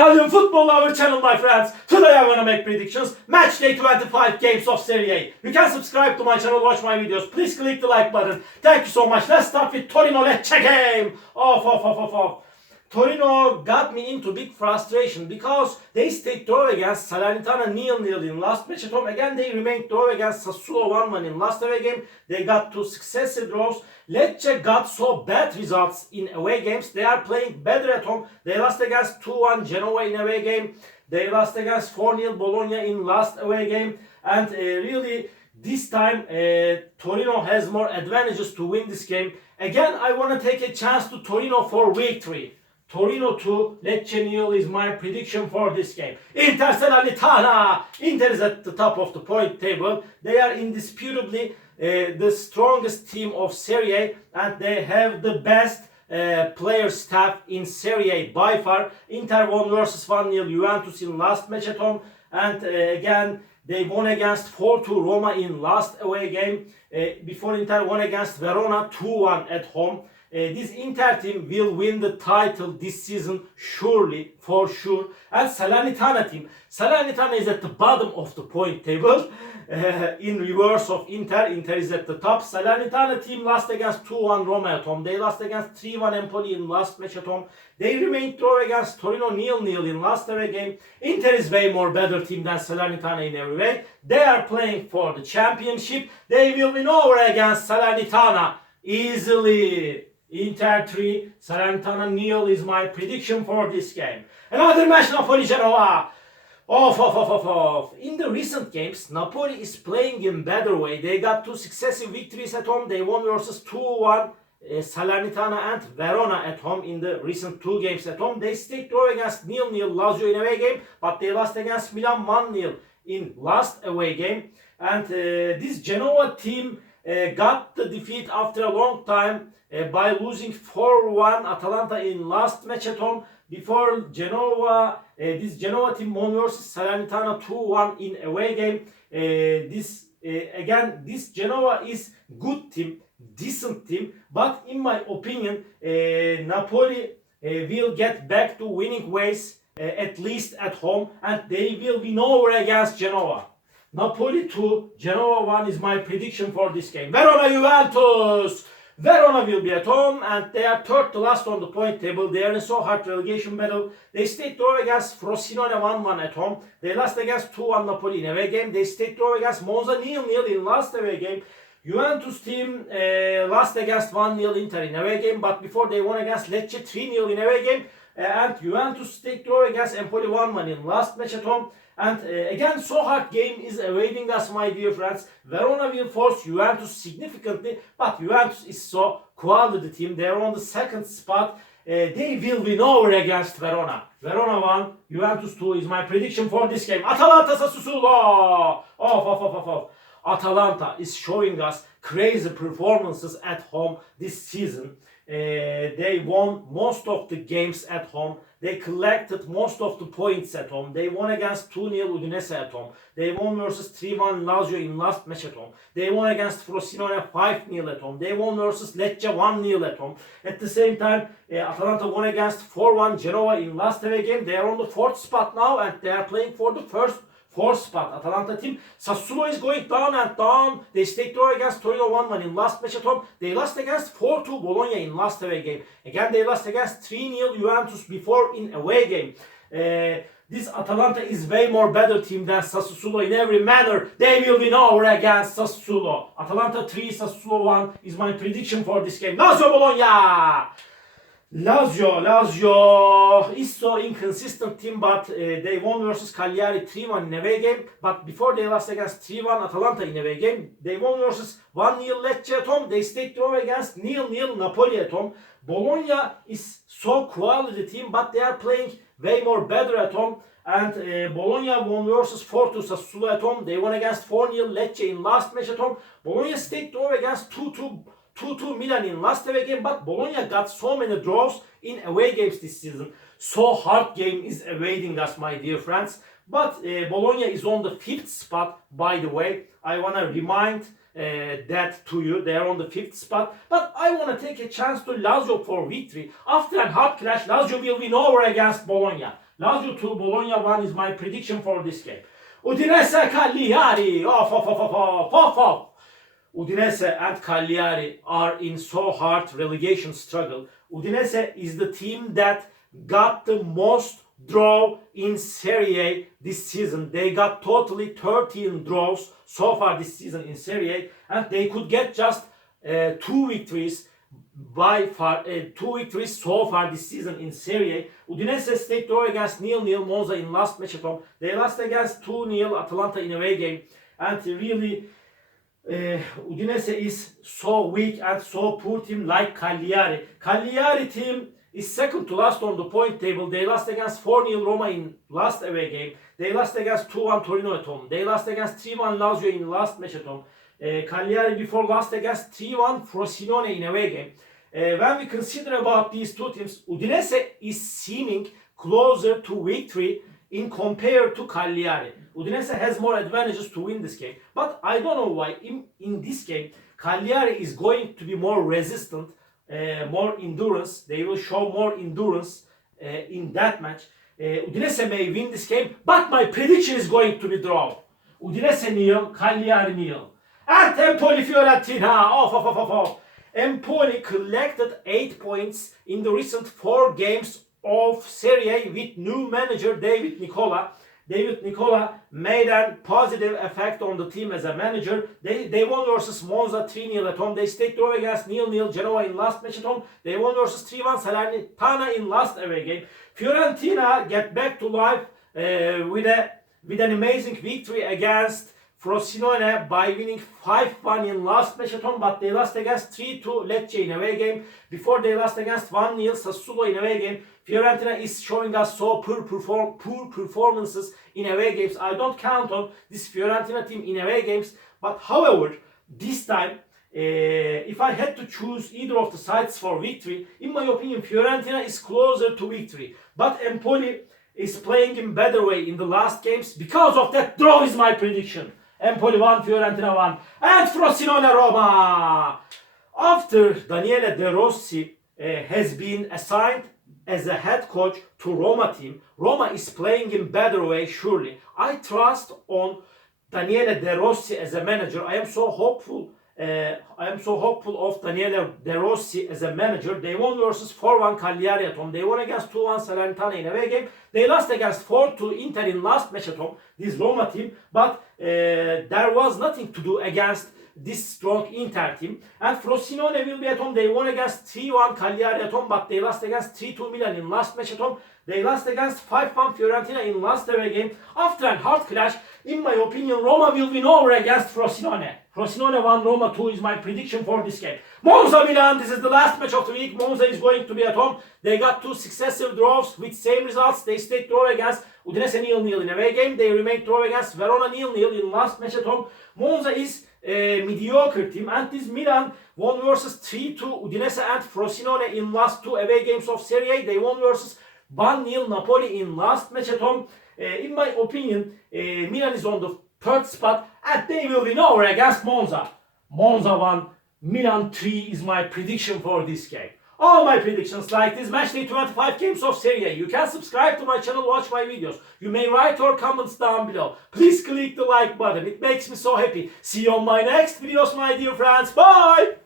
Italian football, our channel, my friends. Today I want to make predictions. Match day 25 games of Serie A. You can subscribe to my channel, watch my videos. Please click the like button. Thank you so much. Let's start with Torino Lecce game. Torino got me into big frustration because they stayed draw against Salernitana 0-0 in last match at home. Again, they remained draw against Sassuolo 1-1 in last away game. They got two successive draws. Lecce got so bad results in away games. They are playing better at home. They lost against 2-1 Genoa in away game. They lost against 4-0 Bologna in last away game. And really, this time Torino has more advantages to win this game. Again, I want to take a chance to Torino for victory. Torino 2, Lecce 0 is my prediction for this game. Inter Salernitana! Inter is at the top of the point table. They are indisputably the strongest team of Serie A and they have the best player staff in Serie A by far. Inter won versus 1-0 Juventus in last match at home. And again, they won against 4-2 Roma in last away game. Before Inter won against Verona 2-1 at home. This Inter team will win the title this season, surely, for sure. And Salernitana team. Salernitana is at the bottom of the point table. In reverse of Inter. Inter is at the top. Salernitana team lost against 2-1 Roma at home. They lost against 3-1 Empoli in last match at home. They remained draw against Torino 0-0 in last away game. Inter is way more better team than Salernitana in every way. They are playing for the championship. They will win over against Salernitana easily. Inter 3, Salernitana 0 is my prediction for this game. Another match, Napoli Genoa. In the recent games, Napoli is playing in better way. They got two successive victories at home. They won versus 2-1 Salernitana and Verona at home in the recent two games at home. They stayed draw against 0-0 Lazio in away game, but they lost against Milan 1-0 in last away game. And this Genoa team got the defeat after a long time by losing 4-1 Atalanta in last match at home. Before Genoa, this Genoa team won versus Salernitana 2-1 in away game. This Genoa is good team, decent team, but in my opinion, Napoli will get back to winning ways at least at home, and they will win over against Genoa. Napoli 2, Genoa 1 is my prediction for this game. Verona Juventus! Verona will be at home and they are third to last on the point table. They are in so hard relegation battle. They stayed draw against Frosinone 1-1 at home. They lost against 2-1 Napoli in away game. They stayed draw against Monza 0-0 in last away game. Juventus team lost against 1-0 Inter in away game, but before they won against Lecce 3-0 in away game. And Juventus stayed draw against Empoli 1-1 in last match at home. And again, so hard game is awaiting us, my dear friends. Verona will force Juventus significantly, but Juventus is so quality team. They are on the second spot. They will win over against Verona. Verona 1, Juventus 2 is my prediction for this game. Atalanta Sassuolo! Atalanta is showing us crazy performances at home this season. They won most of the games at home. They collected most of the points at home. They won against 2-0 Udinese at home. They won versus 3-1 Lazio in last match at home. They won against Frosinone 5-0 at home. They won versus Lecce 1-0 at home. At the same time, Atalanta won against 4-1 Genoa in last away game. They are on the fourth spot now and they are playing for the fourth spot. Atalanta team. Sassuolo is going down and down. They stayed draw against Torino 1-1 in last match at home. They lost against 4-2 Bologna in last away game. Again, they lost against 3-0 Juventus before in away game. This Atalanta is way more better team than Sassuolo in every manner. They will win over against Sassuolo. Atalanta 3, Sassuolo 1 is my prediction for this game. Lazio Bologna! Lazio is so inconsistent team, but they won versus Cagliari 3-1 in away game. But before they lost against 3-1 Atalanta in away game, they won versus 1-0 Lecce at home. They stayed draw against 0-0 Napoli at home. Bologna is so quality team, but they are playing way more better at home. And Bologna won versus 4-2 Sassuolo at home. They won against 4-0 Lecce in last match at home. Bologna stayed draw against 2-2 Milan in last away game, but Bologna got so many draws in away games this season. So hard game is awaiting us, my dear friends. But Bologna is on the 5th spot, by the way. I want to remind that to you. They are on the 5th spot. But I want to take a chance to Lazio for victory. After a hard clash, Lazio will win over against Bologna. Lazio 2, Bologna 1 is my prediction for this game. Udinese Cagliari. Off. Udinese and Cagliari are in so hard relegation struggle. Udinese is the team that got the most draw in Serie A this season. They got totally 13 draws so far this season in Serie A, and they could get just 2 victories so far this season in Serie A. Udinese stayed draw against 0-0 Monza in last match at home. They lost against 2-0 Atalanta in away game, and really Udinese is so weak and so poor team like Cagliari. Cagliari team is second to last on the point table. They lost against 4-0 Roma in last away game. They lost against 2-1 Torino at home. They lost against 3-1 Lazio in last match at home. Cagliari before lost against 3-1 Frosinone in away game. When we consider about these two teams, Udinese is seeming closer to victory in compared to Cagliari. Udinese has more advantages to win this game. But I don't know why in this game Cagliari is going to be more resistant, more endurance. They will show more endurance in that match. Udinese may win this game, but my prediction is going to be draw. Udinese 0, Cagliari 0. And Empoli Fiorentina. Off. Empoli collected 8 points in the recent 4 games of Serie A with new manager David Nicola. David Nicola made a positive effect on the team as a manager. They won versus Monza 3-0 at home. They stayed draw against 0-0 Genoa in last match at home. They won versus 3-1 Salernitana in last away game. Fiorentina get back to life with an amazing victory against Frosinone by winning 5-1 in last match at home, but they lost against 3-2 Lecce in away game. Before they lost against 1-0 Sassuolo in away game. Fiorentina is showing us so poor performances in away games. I don't count on this Fiorentina team in away games, but however, this time, if I had to choose either of the sides for victory, in my opinion, Fiorentina is closer to victory. But Empoli is playing in better way in the last games. Because of that, draw is my prediction. Empoli 1, Fiorentina 1. And Frosinone Roma. After Daniele De Rossi has been assigned as a head coach to Roma team, Roma is playing in better way surely. I trust on Daniele De Rossi as a manager. I am so hopeful of Daniele De Rossi as a manager. They won versus 4-1 Cagliari at home. They won against 2-1 Salernitana in away game. They lost against 4-2 Inter in last match at home, this Roma team. But there was nothing to do against this strong Inter team. And Frosinone will be at home. They won against 3-1 Cagliari at home, but they lost against 3-2 Milan in last match at home. They lost against 5-1 Fiorentina in last away game. After a hard clash, in my opinion, Roma will win over against Frosinone. Frosinone 1, Roma 2 is my prediction for this game. Monza Milan, this is the last match of the week. Monza is going to be at home. They got 2 successive draws with same results. They stayed draw against Udinese 0-0 in away game. They remained draw against Verona 0-0 in last match at home. Monza is a mediocre team, and this Milan won versus 3-2 Udinese and Frosinone in last 2 away games of Serie A. They won versus 1-0 Napoli in last match at home. In my opinion, Milan is on the 3rd spot and they will win over against Monza. Monza 1, Milan 3 is my prediction for this game. All my predictions like this matchday 25 games of Serie A. You can subscribe to my channel, watch my videos. You may write your comments down below. Please click the like button. It makes me so happy. See you on my next videos, my dear friends. Bye!